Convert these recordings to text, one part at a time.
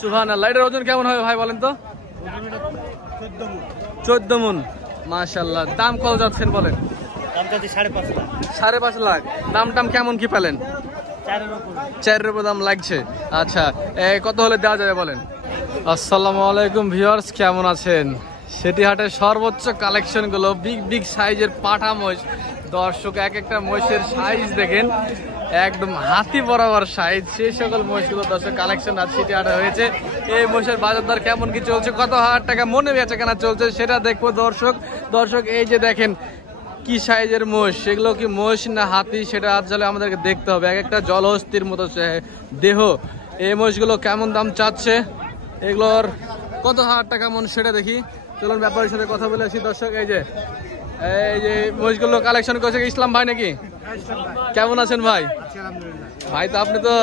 সুবহানাল্লাহ। এটার ওজন কেমন হবে ভাই বলেন তো? 14 মণ। মাশাআল্লাহ। দাম কত যাচ্ছেন বলেন? দাম চাচ্ছি 5.5 লাখ। 5.5 লাখ। দাম টাম কেমন কি পেলেন? 4 উপর দাম লাগছে। আচ্ছা, কত হলে দেওয়া যাবে বলেন? আসসালামু আলাইকুম ভিউয়ার্স, কেমন আছেন? সেটিহাটের সর্বোচ্চ কালেকশন গুলো বিগ বিগ সাইজের পাঠা মহিষ। দর্শক এক একটা মহিষের সাইজ দেখেন, একদম হাতি বরাবর সাইজ। সেই সকল মহিষগুলো দর্শক কালেকশন আজ সিটিহাটে হয়েছে। এই মহিষের বাজার দর কেমন কি চলছে, কত হাজার টাকা মনে বেচা কেনা চলছে সেটা দেখবো দর্শক। দর্শক এই যে দেখেন কি সাইজের মোষ, সেগুলো কি মোষ না হাতি সেটা আসলে আমাদেরকে দেখতে হবে। এক একটা জলহস্তির মতো দেহ। এই মোষগুলো কেমন দাম চাচ্ছে, এগুলোর কত হাজার টাকা মন সেটা দেখি। চলুন ব্যাপারীর সাথে কথা বলে আসি। দর্শক এই যে মোষগুলো কালেকশন করেছে ইসলাম ভাই নাকি? কেমন আছেন ভাই? ভাই তো আপনি তো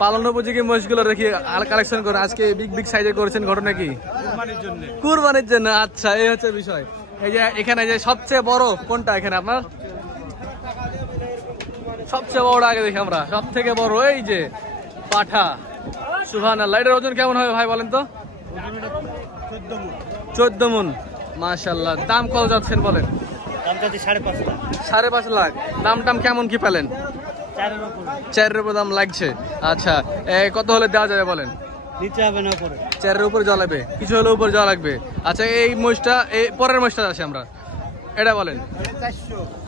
পালন উপযোগী মোষগুলো দেখি কালেকশন করে আজকে বিগ বিগ সাইজে করেছেন, ঘটনা কি? কুরবানির জন্য। আচ্ছা, এই হচ্ছে বিষয়। এই যে এখানে যে সবচেয়ে বড় কোনটা এখানে আপনার? সবচেয়ে বড় আগে দেখি আমরা, সব থেকে বড় এই যে পাঠা। সুবহানাল্লাহ। এটার ওজন কেমন হবে ভাই বলেন তো? 14 মণ। মাশাআল্লাহ। দাম কত যাচ্ছেন বলেন? দাম চাচ্ছি 5.5 লাখ। 5.5 লাখ। দাম টাম কেমন কি পেলেন? 4 উপর দাম লাগছে। আচ্ছা, কত হলে দেওয়া যাবে বলেন? নিচে হবে না উপরে? 4 উপরে যাওয়া লাগবে, কিছু হলে উপরে যাওয়া লাগবে। আচ্ছা, এই মহিষটা এই পরের মহিষটা আছে আমরা, এটা বলেন?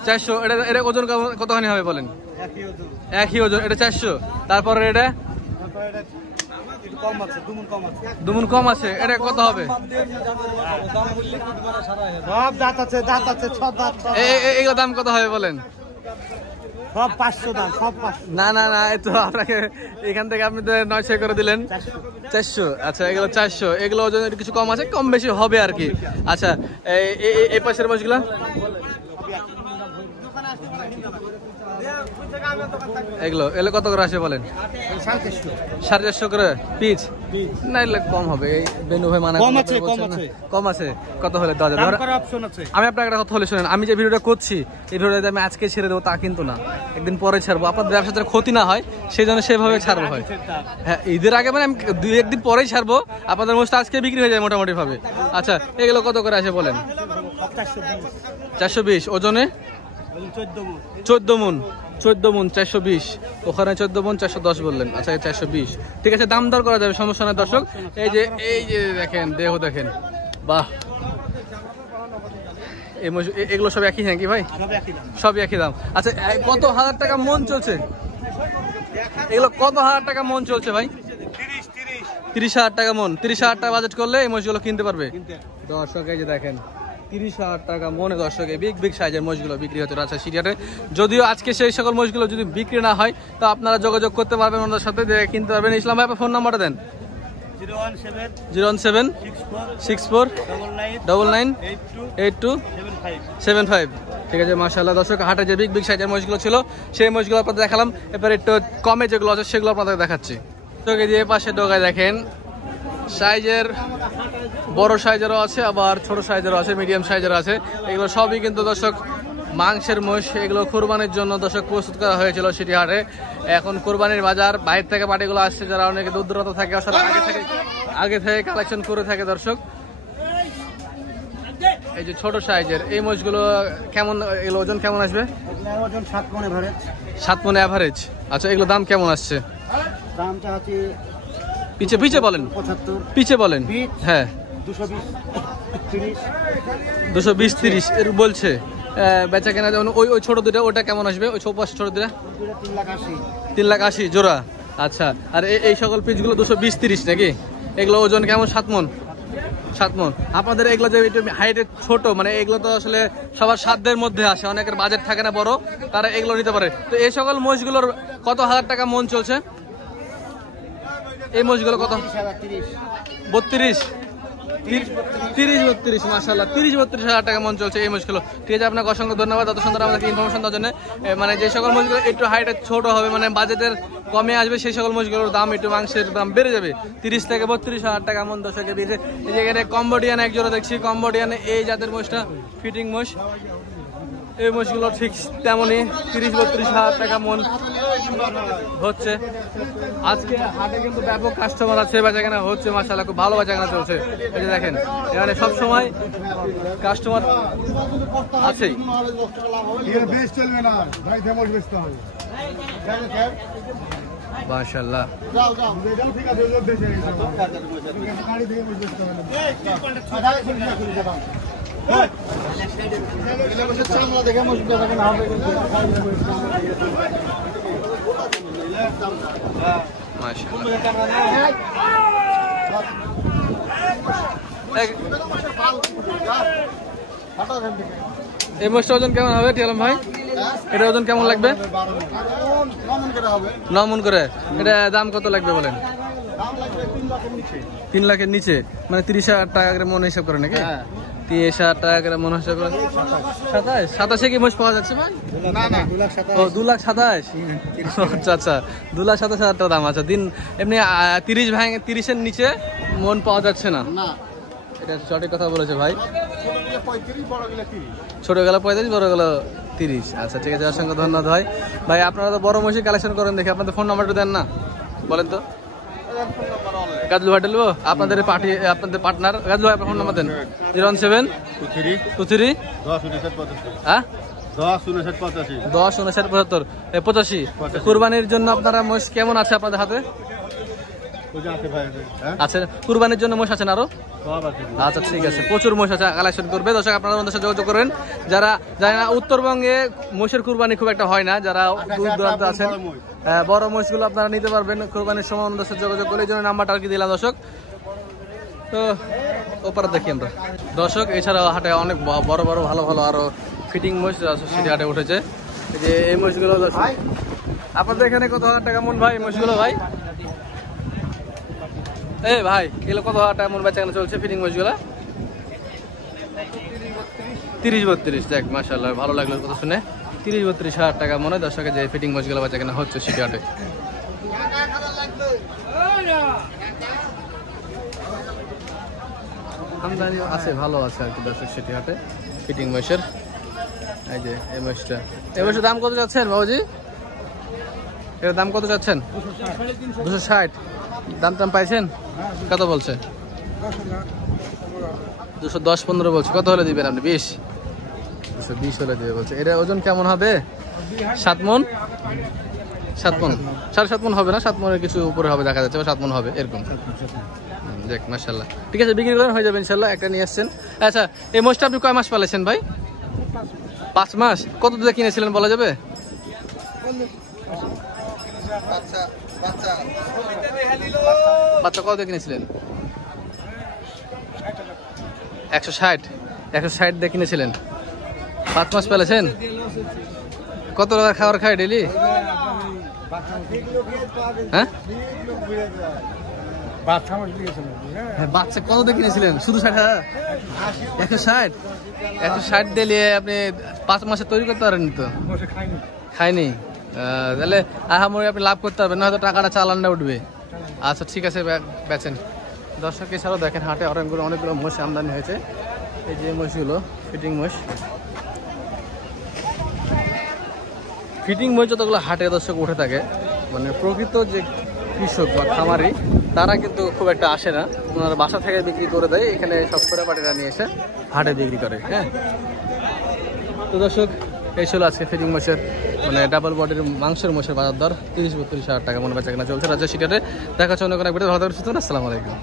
400। এটা ওজন কতখানি হবে বলেন? একই ওজন। এটা 400। তারপরে এটা 2 মণ কম আছে। এটা কত হবে? এইগুলো দাম কত হবে বলেন? সব 500 দাম, সব 500। না না না, এই তো আপনাকে এখান থেকে আপনি তো 900 করে দিলেন। 400। আচ্ছা, এগুলো 400। এগুলো ওজন কিছু কম আছে, কম বেশি হবে আর কি। আচ্ছা, এই পাশের মাছগুলো এগুলো কত করে আসে বলেন? 450 করে পিস। না, এগুলো কম হবে। এই বেনু ভাই মানে কম আছে। কত হলে দেওয়া যাবে? আমি আপনাকে একটা কথা হলে শুনেন, আমি যে ভিডিওটা করছি এই ভিডিওটা আমি আজকে ছেড়ে দেবো তা কিন্তু না, একদিন পরে ছাড়বো। আপনাদের ব্যবসা যাতে ক্ষতি না হয় সেই জন্য সেভাবে ছাড়বো হয়। হ্যাঁ, ঈদের আগে মানে আমি 2-1 দিন পরেই ছাড়বো। আপনাদের মোষটা আজকে বিক্রি হয়ে যায় মোটামুটি ভাবে। আচ্ছা, এগুলো কত করে আসে বলেন? 420। ওজনে 14 মণ। 420। ওখানে 14 মণ 410 বললেন। আচ্ছা, 420 ঠিক আছে, দাম দর করা যাবে, সমস্যা নাই দর্শক। এই যে দেখেন দেহ দেখেন, বাহ। এগুলো সব একই নাকি ভাই? সব একই দাম। আচ্ছা, কত হাজার টাকা মন চলছে এগুলো? কত হাজার টাকা মন চলছে ভাই? 30,000 টাকা মন। 30,000 টাকা বাজেট করলে এই মোষগুলো কিনতে পারবে দর্শক। এই যে দেখেন 30,000 টাকা মনে দর্শক বিগ বিগ সাইজের মোষগুলো বিক্রি হচ্ছে রাজশাহী সিটিহাটে। যদিও আজকে সেই সকল মোষগুলো যদি বিক্রি না হয় তো আপনারা যোগাযোগ করতে পারবেন ওনার সাথে, কিনতে পারবেন। ইসলাম ভাই, আপনার ফোন নাম্বারটা দেন। 01764998275। ঠিক আছে, মাশাআল্লাহ। দর্শক হাটে যে বিগ বিগ সাইজের মোষগুলো ছিল সেই মোষগুলো আপনাদের দেখালাম। এবার একটু কমে যেগুলো আছে সেগুলো আপনাদের দেখাচ্ছি। তো এই যে পাশে ডোকায় দেখেন সাইজের বড় সাইজেরও আছে, আবার ছোট সাইজেরও আছে, মিডিয়াম সাইজেরও আছে। এগুলো সবই কিন্তু দর্শক মাংসের মোষ। এগুলো কোরবানির জন্য দর্শক প্রস্তুত করা হয়েছিল সিটিহাটে। এখন কোরবানির বাজার, বাইরে থেকে পার্টিগুলো আসছে, যারা অনেকে দূর দূরান্ত থাকে আসলে আগে থেকে কালেকশন করে থাকে দর্শক। এই যে ছোট সাইজের এই মোষগুলো কেমন, এগুলো ওজন কেমন আসবে? 7 মণ অ্যাভারেজ। আচ্ছা, এগুলো দাম কেমন আসছে? দামটা আছে পিছে বলেন, 75। পিছে বলেন। হ্যাঁ, 220-30 এর বলছে বেচা কেনা। যেমন ওই ছোট দুটা, ওটা কেমন আসবে? ওই ছোট দুটা 3,80,000 জোড়া। আচ্ছা, আর এই সকল পিসগুলো 220-30 নাকি? এগুলো ওজন কেমন? 7 মণ। আপনাদের এগুলো যে হাইটের ছোট, মানে এগুলো তো আসলে সবার সাধ্যের মধ্যে আসে, অনেকের বাজেট থাকে না বড়, তারা এগুলো নিতে পারে। তো এই সকল মোষগুলোর কত হাজার টাকা মন চলছে? এই মোষগুলো কত? 30-32। মাশাআল্লাহ, 30-32 টাকা মন চলছে এই মোষগুলো। ঠিক আছে, আপনাকে অসংখ্য ধন্যবাদ এত সুন্দর আমাদেরকে ইনফরমেশন দেওয়ার জন্য। মানে যে সকল মোষগুলো একটু হাইটে ছোট হবে, মানে বাজেটের কমে আসবে, সেই সকল মোষগুলোর দাম একটু মাংসের দাম বেড়ে যাবে। 30 থেকে 32,000 টাকা মন দর্শকে বেড়ে। এই জায়গায় কম্বোডিয়ান এক জোড়া দেখছি, কম্বোডিয়ান এই জাতের মোষটা ফিটিং মোষ। এই মোষগুলো ঠিক তেমনই 30-32 হাজার টাকা মন হচ্ছে। আজকে হাটে কিন্তু ব্যাপক কাস্টমার আছে, বেচাকেনা হচ্ছে মাশাআল্লাহ, খুব ভালো বেচাকেনা চলছে। এই যে দেখেন এখানে সব সময় কাস্টমার আছেই। মাশাআল্লাহ এই মোষটার ওজন কেমন হবে টিয়ালাম ভাই? এটা ওজন কেমন লাগবে? 9 মণ করে। এটা দাম কত লাগবে বলেন? 3 লাখের নিচে, মানে 30,000 টাকা করে মন হিসাব করে নাকি? 30,000 টাকা করে মন হিসাব করে। 27 কি মোষ পাওয়া যাচ্ছে ভাই? ও 2,27,000। আচ্ছা আচ্ছা, 2,27,000 টাকা দাম। আচ্ছা দিন এমনি 30-এর নিচে মন পাওয়া যাচ্ছে না। এটা সঠিক কথা বলেছে ভাই। ছোট গেল 35, বড় গেল 30। আচ্ছা ঠিক আছে, অসংখ্য ধন্যবাদ ভাই। ভাই আপনারা তো বড় মহিষী কালেকশন করেন দেখি, আপনাদের ফোন নাম্বারটা দেন না, বলেন তো। গাজলু ভাই ডেলবো আপনাদের পার্টনার গাজলু ভাই, আপনার ফোন নাম্বার দেন। 01723 হ্যাঁ 105975 কুরবানির জন্য আপনারা মোষ কেমন আছে আপনাদের হাতে? আচ্ছা কুরবানির জন্য মোষ আছেন আরো? আচ্ছা ঠিক আছে, প্রচুর মোষ আছে, কালেকশন করবে। দর্শক আপনারা আমাদের সাথে যোগাযোগ করেন। যারা জানেন না উত্তরবঙ্গে মোষের কুরবানি খুব একটা হয় না, যারা দূর দূরান্তে আছেন বড় মোষগুলো আপনারা নিতে পারবেন কুরবানির সময় আমাদের সাথে যোগাযোগ করলে। এই জন্য নাম্বারটা আর কি দিলাম দর্শক। তো ওপারে দেখি আমরা দর্শক, এছাড়াও হাটে অনেক বড় বড় ভালো ভালো আরো ফিটিং মোষ সেটি হাটে উঠেছে। এই যে এই মোষগুলো দর্শক আপনাদের এখানে কত হাজার টাকা মন ভাই মোষগুলো ভাই? এই ভাই এগুলো কত হাজার টাকা মন বেচাকেনা চলছে ফিটিং মোষগুলো? 30-32। দেখ মাশাআল্লাহ, ভালো লাগলো কথা শুনে। 30-32 হাজার টাকা মনে দর্শকের যে ফিটিং মোষগুলো বেচাকেনা হচ্ছে সেটি হাটে। আমদানি আছে, ভালো আছে আর কি দর্শক সেটি হাটে ফিটিং মোষের। এই যে এই মোষটা, এই মোষের দাম কত যাচ্ছেন বাবুজি? এর দাম কত যাচ্ছেন? 260। দাম টাম পাইছেন? কত বলছে? 210-15 বলছে। কত হলে দিবেন আপনি? 20 হলে দিবে বলছে। এটা ওজন কেমন হবে? 7 মণ? 7 মণ, 7.5 মণ হবে না, 7 মণের কিছু উপরে হবে দেখা যাচ্ছে, 7 মণ হবে এরকম। দেখ মাশাআল্লাহ, ঠিক আছে বিক্রি করেন, হয়ে যাবে ইনশাল্লাহ। একটা নিয়ে আসছেন। আচ্ছা এই মোষটা আপনি কয় মাস পালেছেন ভাই? 5 মাস। কত দিয়ে কিনেছিলেন বলা যাবে? বাচ্চা কত দিয়ে কিনেছিলেন? 160 দিয়ে কিনেছিলেন। 5 মাস পেলেছেন। কত টাকা খাবার খায় ডেলি? হ্যাঁ বাচ্চা কত দিয়ে কিনেছিলেন? শুধু 160 দিয়ে আপনি 5 মাসে তৈরি করতে পারেন তো? খাইনি। তাহলে আহামরি আপনি লাভ করতে পারবেন না, হয়তো টাকাটা চালানটা উঠবে। আচ্ছা ঠিক আছে বেচেন। দর্শক এছাড়াও দেখেন হাটে অনেকগুলো মোষ আমদানি হয়েছে। এই যে মোষগুলো ফিটিং মোষ। ফিটিং মোষ যতগুলো হাটে দর্শক উঠে থাকে, মানে প্রকৃত যে কৃষক বা খামারি তারা কিন্তু খুব একটা আসে না, ওনারা বাসা থেকে বিক্রি করে দেয়। এখানে সব করে পাটিরা নিয়ে এসে হাটে বিক্রি করে। হ্যাঁ তো দর্শক এই ছিল আজকে ফিটিং মোষের মানে ডাবল বডির মাংসের মোষের বাজার দর। 30-32 হাজার টাকা মনে বেচাকেনা চলছে রাজ্য শিকারে। দেখা হচ্ছে অন্য কোনো ভিডিও। ভালো থাকবেন, আসসালামু আলাইকুম।